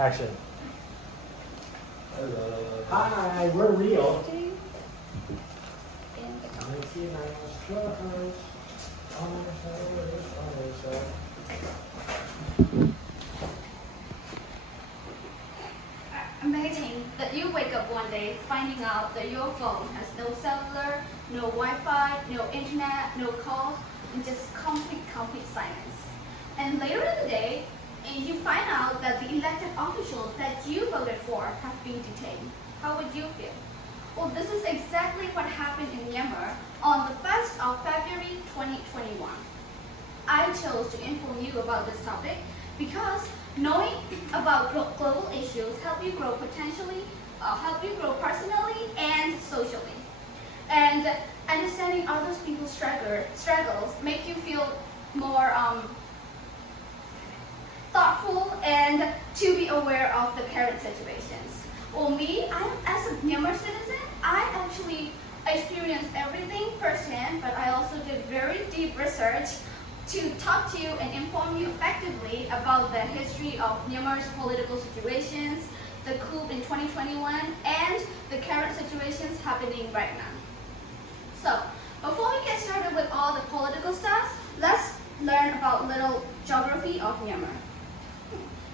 Action. Hello. Hi, we're real. In the Mickey Mouse Clubhouse. Amazing that you wake up one day finding out that your phone has no cellular, no Wi-Fi, no internet, no calls, and just complete silence. And later in the day, you find out that the elected officials that you voted for have been detained. How would you feel? Well, this is exactly what happened in Myanmar on the 1st of February 2021. I chose to inform you about this topic because knowing about global issues help you grow personally and socially. And understanding other people's struggles make you feel more thoughtful and to be aware of the current situations. Well, as a Myanmar citizen, I actually experienced everything firsthand, but I also did very deep research to talk to you and inform you effectively about the history of Myanmar's political situations, the coup in 2021, and the current situations happening right now. So, before we get started with all the political stuff, let's learn about little geography of Myanmar.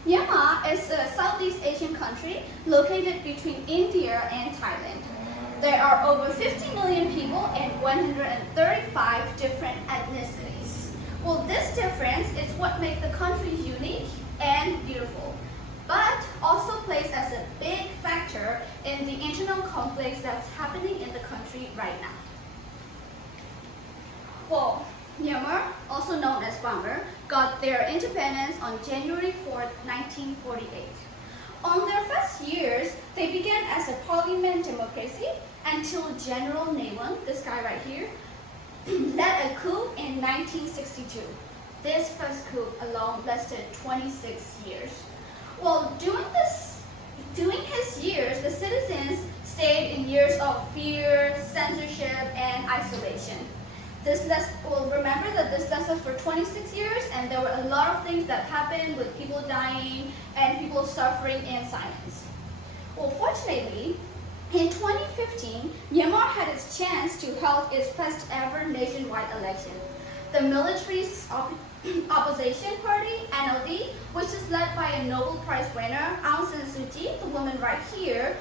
Myanmar is a Southeast Asian country located between India and Thailand. There are over 50 million people and 135 different ethnicities. Well, this difference is what makes the country unique and beautiful, but also plays as a big factor in the internal conflicts that's happening in the country right now. Well, Myanmar, also known as Burma, got their independence on January 4th, 1948. On their first years, they began as a parliament democracy until General Ne Won, this guy right here, led a coup in 1962. This first coup alone lasted 26 years. Well, during his years, the citizens stayed in years of fear, censorship, and isolation. Remember that this lasted for 26 years, and there were a lot of things that happened with people dying and people suffering in silence. Well, fortunately, in 2015, Myanmar had its chance to hold its first ever nationwide election. The military's opposition party, NLD, which is led by a Nobel Prize winner, Aung San Suu Kyi, the woman right here,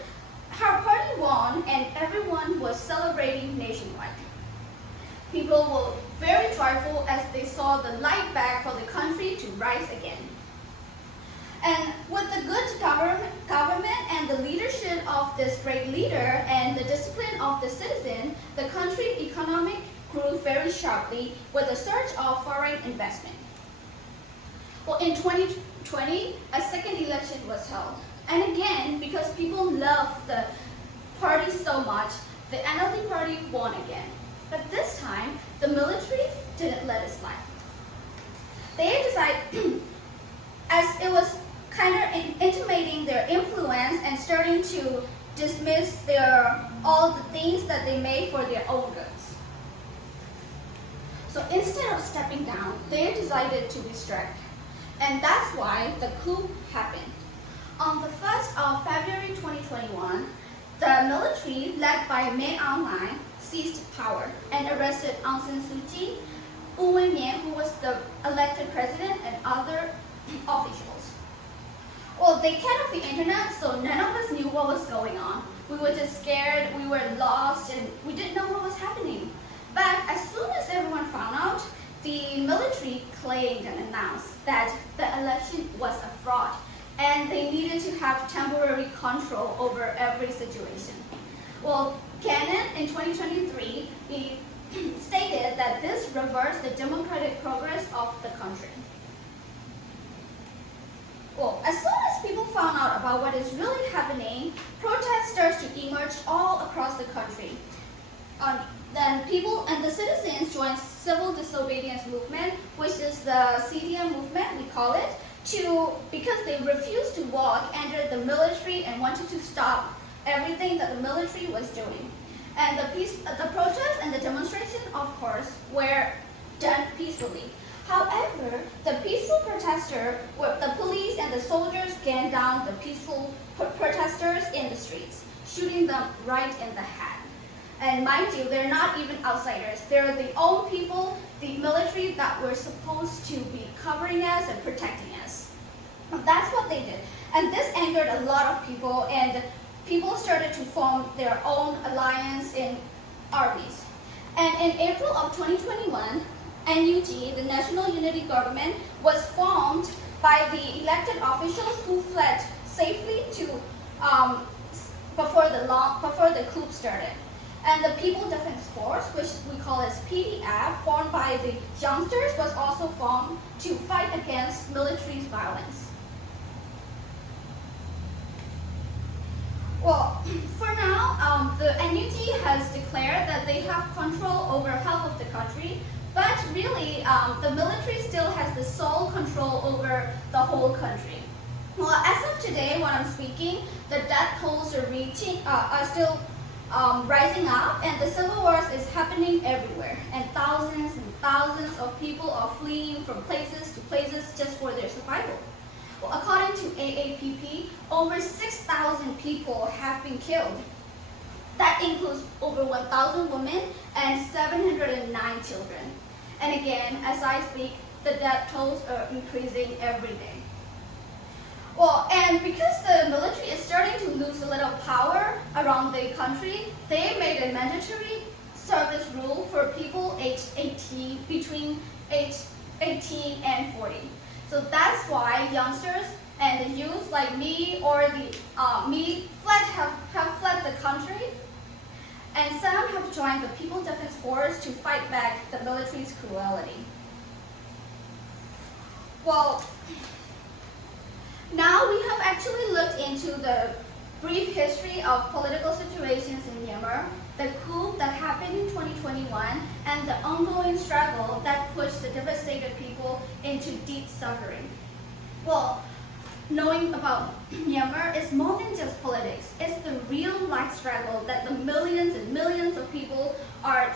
her party won and everyone was celebrating nationwide. People were very joyful as they saw the light back for the country to rise again. And with the good government and the leadership of this great leader and the discipline of the citizen, the country's economy grew very sharply with a surge of foreign investment. Well, in 2020, a second election was held. And again, because people love the party so much, the NLD party won again. But this time, the military didn't let it slide. They decided, as it was kind of intimating their influence and starting to dismiss all the things that they made for their own goods. So instead of stepping down, they decided to distract. And that's why the coup happened. On the 1st of February 2021, the military, led by Min Aung Hlaing, seized power and arrested Aung San Suu Kyi, U Win Myint, who was the elected president, and other officials. Well, they cut off the internet, so none of us knew what was going on. We were just scared, we were lost, and we didn't know what was happening. But as soon as everyone found out, the military claimed and announced that the election was a fraud, and they needed to have temporary control over every situation. Well, Canon in 2023 stated that this reversed the democratic progress of the country. Well, as soon as people found out about what is really happening, protests started to emerge all across the country. Then people and the citizens joined civil disobedience movement, which is the CDM movement, we call it, because they refused to walk under the military and wanted to stop everything that the military was doing. And the protests and the demonstration, of course, were done peacefully. However, the peaceful the police and the soldiers gunned down the peaceful protesters in the streets, shooting them right in the head. And mind you, they're not even outsiders. They're the own people, the military that were supposed to be covering us and protecting us. That's what they did. And this angered a lot of people, and people started to form their own alliance in armies. And in April of 2021, NUG, the National Unity Government, was formed by the elected officials who fled safely to before the coup started. And the People Defense Force, which we call as PDF, formed by the youngsters, was also formed to fight against military's violence. Well, for now, the NUG has declared that they have control over half of the country, but really, the military still has the sole control over the whole country. Well, as of today, when I'm speaking, the death tolls are still rising up, and the civil wars is happening everywhere, and thousands of people are fleeing from places to places just for their survival. Well, according to AAPP, over 6,000 people have been killed. That includes over 1,000 women and 709 children. And again, as I speak, the death tolls are increasing every day. Well, and because the military is starting to lose a little power around the country, they made a mandatory service rule for people aged 18, between age 18 and 40. So that's why youngsters and the youth like me or me have fled the country, and some have joined the People Defense Force to fight back the military's cruelty. Well, now we have actually looked into the brief history of political situations in Myanmar, the coup that happened in 2021, and the ongoing struggle that pushed the devastated people into deep suffering. Well, knowing about Myanmar is more than just politics. It's the real life struggle that the millions and millions of people are